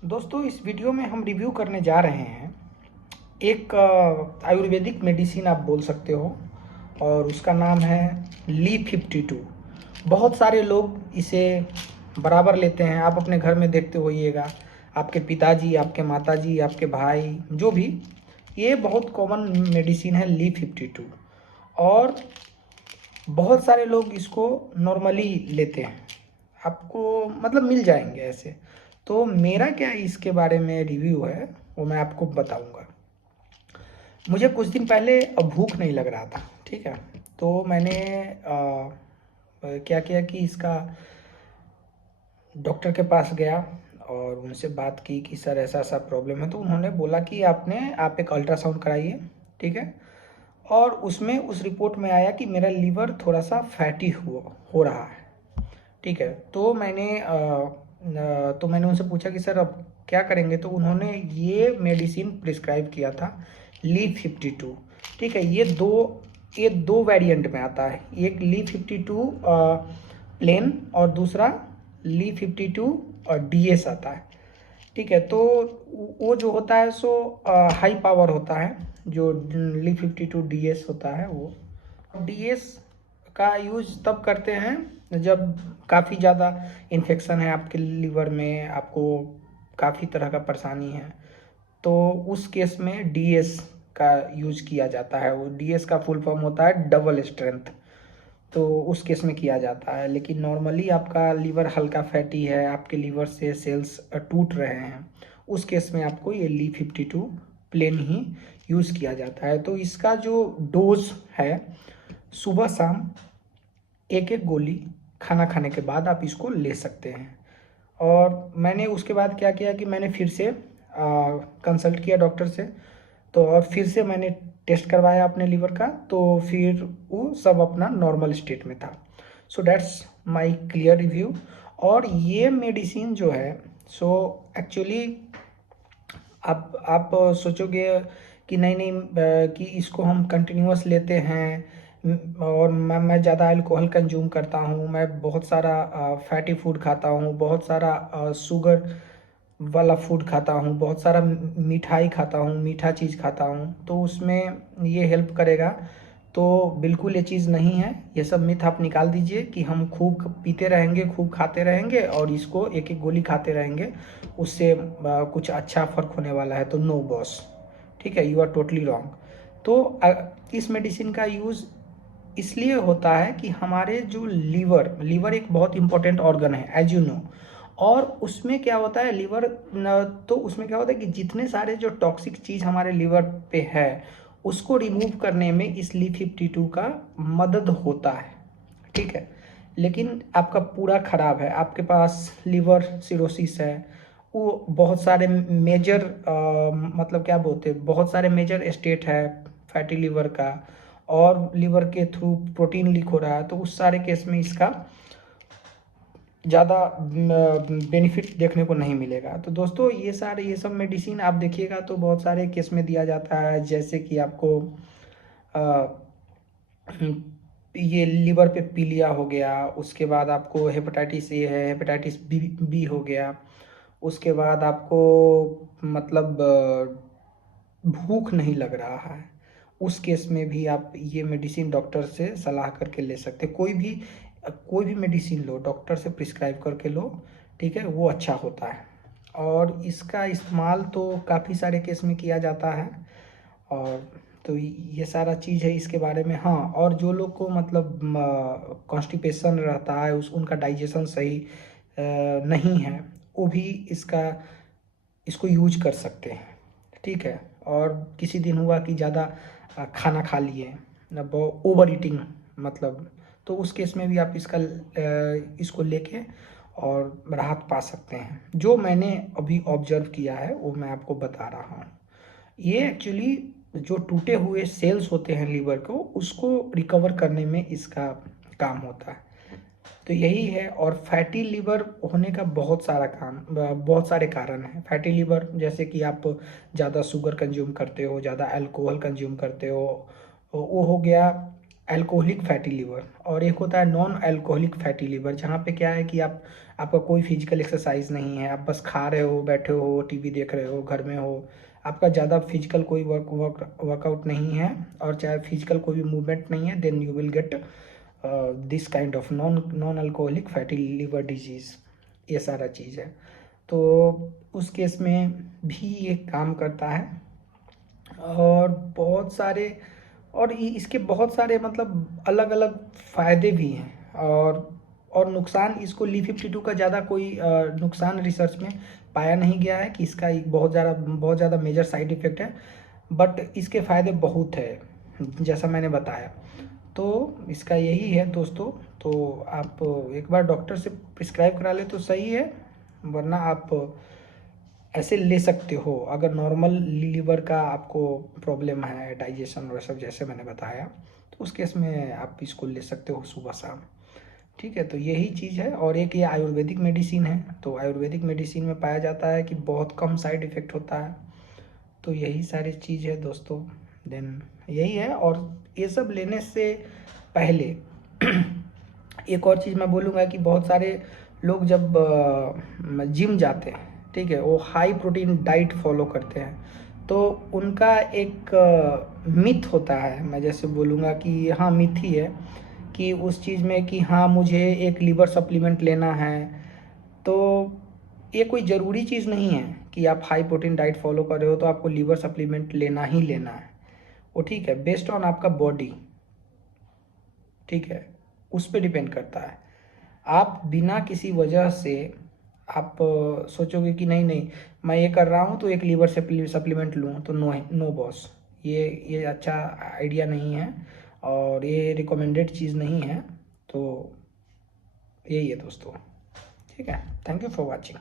दोस्तों, इस वीडियो में हम रिव्यू करने जा रहे हैं एक आयुर्वेदिक मेडिसिन आप बोल सकते हो और उसका नाम है Li-52। बहुत सारे लोग इसे बराबर लेते हैं। आप अपने घर में देखते होइएगा, आपके पिताजी, आपके माताजी, आपके भाई, जो भी, ये बहुत कॉमन मेडिसिन है Li-52। और बहुत सारे लोग इसको नॉर्मली लेते हैं, आपको मतलब मिल जाएंगे ऐसे। तो मेरा क्या इसके बारे में रिव्यू है वो मैं आपको बताऊंगा। मुझे कुछ दिन पहले भूख नहीं लग रहा था, ठीक है। तो मैंने क्या किया कि इसका डॉक्टर के पास गया और उनसे बात की कि सर ऐसा ऐसा प्रॉब्लम है। तो उन्होंने बोला कि आप एक अल्ट्रासाउंड कराइए, ठीक है। और उसमें उस रिपोर्ट में आया कि मेरा लीवर थोड़ा सा फैटी हो रहा है, ठीक है। तो मैंने उनसे पूछा कि सर अब क्या करेंगे। तो उन्होंने ये मेडिसिन प्रिस्क्राइब किया था Li-52, ठीक है। ये दो वेरिएंट में आता है, एक Li-52 प्लेन और दूसरा Li-52 DS आता है, ठीक है। तो वो जो होता है सो हाई पावर होता है। जो Li-52 DS होता है, वो DS का यूज तब करते हैं जब काफ़ी ज़्यादा इन्फेक्शन है आपके लीवर में, आपको काफ़ी तरह का परेशानी है, तो उस केस में DS का यूज किया जाता है। वो DS का फुल फॉर्म होता है डबल स्ट्रेंथ, तो उस केस में किया जाता है। लेकिन नॉर्मली आपका लीवर हल्का फैटी है, आपके लीवर से सेल्स टूट रहे हैं, उस केस में आपको ये Li-52 प्लेन ही यूज़ किया जाता है। तो इसका जो डोज है, सुबह शाम एक एक गोली खाना खाने के बाद आप इसको ले सकते हैं। और मैंने उसके बाद क्या किया कि मैंने फिर से कंसल्ट किया डॉक्टर से। तो और फिर से मैंने टेस्ट करवाया अपने लीवर का, तो फिर वो सब अपना नॉर्मल स्टेट में था। So that's my clear review. और ये मेडिसिन जो है सो एक्चुअली आप सोचोगे कि नहीं नहीं कि इसको हम कंटिन्यूअस लेते हैं। और मैं ज़्यादा अल्कोहल कंज्यूम करता हूँ, मैं बहुत सारा फैटी फूड खाता हूँ, बहुत सारा शुगर वाला फूड खाता हूँ, बहुत सारा मिठाई खाता हूँ, मीठा चीज़ खाता हूँ, तो उसमें ये हेल्प करेगा। तो बिल्कुल ये चीज़ नहीं है। ये सब मिथ आप निकाल दीजिए कि हम खूब पीते रहेंगे, खूब खाते रहेंगे और इसको एक एक गोली खाते रहेंगे, उससे कुछ अच्छा फ़र्क होने वाला है। तो नो बॉस, ठीक है, यू आर टोटली रॉन्ग। तो इस मेडिसिन का यूज़ इसलिए होता है कि हमारे जो लीवर एक बहुत इंपॉर्टेंट ऑर्गन है, एज यू नो। और उसमें क्या होता है, तो उसमें क्या होता है कि जितने सारे जो टॉक्सिक चीज़ हमारे लीवर पे है, उसको रिमूव करने में इस Li-52 का मदद होता है, ठीक है। लेकिन आपका पूरा ख़राब है, आपके पास लीवर सिरोसिस है, वो बहुत सारे मेजर मतलब क्या बोलते हैं, बहुत सारे मेजर स्टेट है फैटी लीवर का, और लीवर के थ्रू प्रोटीन लीक हो रहा है, तो उस सारे केस में इसका ज़्यादा बेनिफिट देखने को नहीं मिलेगा। तो दोस्तों, ये सब मेडिसिन आप देखिएगा तो बहुत सारे केस में दिया जाता है, जैसे कि आपको ये लीवर पे पीलिया हो गया, उसके बाद आपको हेपेटाइटिस ए है, हेपेटाइटिस बी हो गया, उसके बाद आपको मतलब भूख नहीं लग रहा है, उस केस में भी आप ये मेडिसिन डॉक्टर से सलाह करके ले सकते हैं। कोई भी मेडिसिन लो, डॉक्टर से प्रिस्क्राइब करके लो, ठीक है, वो अच्छा होता है। और इसका इस्तेमाल तो काफ़ी सारे केस में किया जाता है। और तो ये सारा चीज़ है इसके बारे में। हाँ, और जो लोग को मतलब कॉन्स्टिपेशन रहता है, उस उनका डाइजेशन सही नहीं है, वो भी इसको यूज कर सकते हैं, ठीक है। और किसी दिन हुआ कि ज़्यादा खाना खा लिए, ओवर ईटिंग मतलब, तो उस केस में भी आप इसको लेके और राहत पा सकते हैं। जो मैंने अभी ऑब्जर्व किया है वो मैं आपको बता रहा हूँ। ये एक्चुअली जो टूटे हुए सेल्स होते हैं लीवर को, उसको रिकवर करने में इसका काम होता है। तो यही है। और फैटी लीवर होने का बहुत सारे कारण हैं। फैटी लीवर जैसे कि आप ज़्यादा शुगर कंज्यूम करते हो, ज़्यादा अल्कोहल कंज्यूम करते हो, वो हो गया अल्कोहलिक फैटी लिवर, और एक होता है नॉन अल्कोहलिक फैटी लिवर, जहाँ पे क्या है कि आपका कोई फिजिकल एक्सरसाइज नहीं है, आप बस खा रहे हो, बैठे हो, टीवी देख रहे हो, घर में हो, आपका ज़्यादा फिजिकल कोई वर्कआउट नहीं है, और चाहे फिजिकल कोई भी मूवमेंट नहीं है, then you will get this kind of non alcoholic fatty liver disease. ये सारा चीज़ है, तो उस केस में भी ये काम करता है। और बहुत सारे, और इसके बहुत सारे मतलब अलग अलग फ़ायदे भी हैं, और नुकसान, इसको ली-52 का ज़्यादा कोई नुकसान रिसर्च में पाया नहीं गया है कि इसका एक बहुत ज़्यादा मेजर साइड इफ़ेक्ट है, बट इसके फ़ायदे बहुत है, जैसा मैंने बताया। तो इसका यही है दोस्तों, तो आप एक बार डॉक्टर से प्रिस्क्राइब करा ले तो सही है, वरना आप ऐसे ले सकते हो अगर नॉर्मल लीवर का आपको प्रॉब्लम है, डाइजेशन और सब जैसे मैंने बताया, तो उस केस में आप इसको ले सकते हो सुबह शाम। ठीक है, तो यही चीज़ है। और एक ये आयुर्वेदिक मेडिसिन है, तो आयुर्वेदिक मेडिसिन में पाया जाता है कि बहुत कम साइड इफ़ेक्ट होता है। तो यही सारी चीज़ है दोस्तों, देन यही है। और ये सब लेने से पहले एक और चीज़ मैं बोलूँगा कि बहुत सारे लोग जब जिम जाते हैं, ठीक है, वो हाई प्रोटीन डाइट फॉलो करते हैं, तो उनका एक मिथ होता है, मैं जैसे बोलूँगा कि हाँ मिथ ही है, कि उस चीज़ में कि हाँ मुझे एक लीवर सप्लीमेंट लेना है। तो ये कोई ज़रूरी चीज़ नहीं है कि आप हाई प्रोटीन डाइट फॉलो कर रहे हो तो आपको लीवर सप्लीमेंट लेना ही लेना है। वो ठीक है, बेस्ड ऑन आपका बॉडी, ठीक है, उस पे डिपेंड करता है। आप बिना किसी वजह से आप सोचोगे कि नहीं नहीं मैं ये कर रहा हूँ तो एक लीवर सप्लीमेंट लूँ, तो नो नो बॉस, ये अच्छा आइडिया नहीं है, और ये रिकमेंडेड चीज़ नहीं है। तो यही है दोस्तों, ठीक है, थैंक यू फॉर वॉचिंग।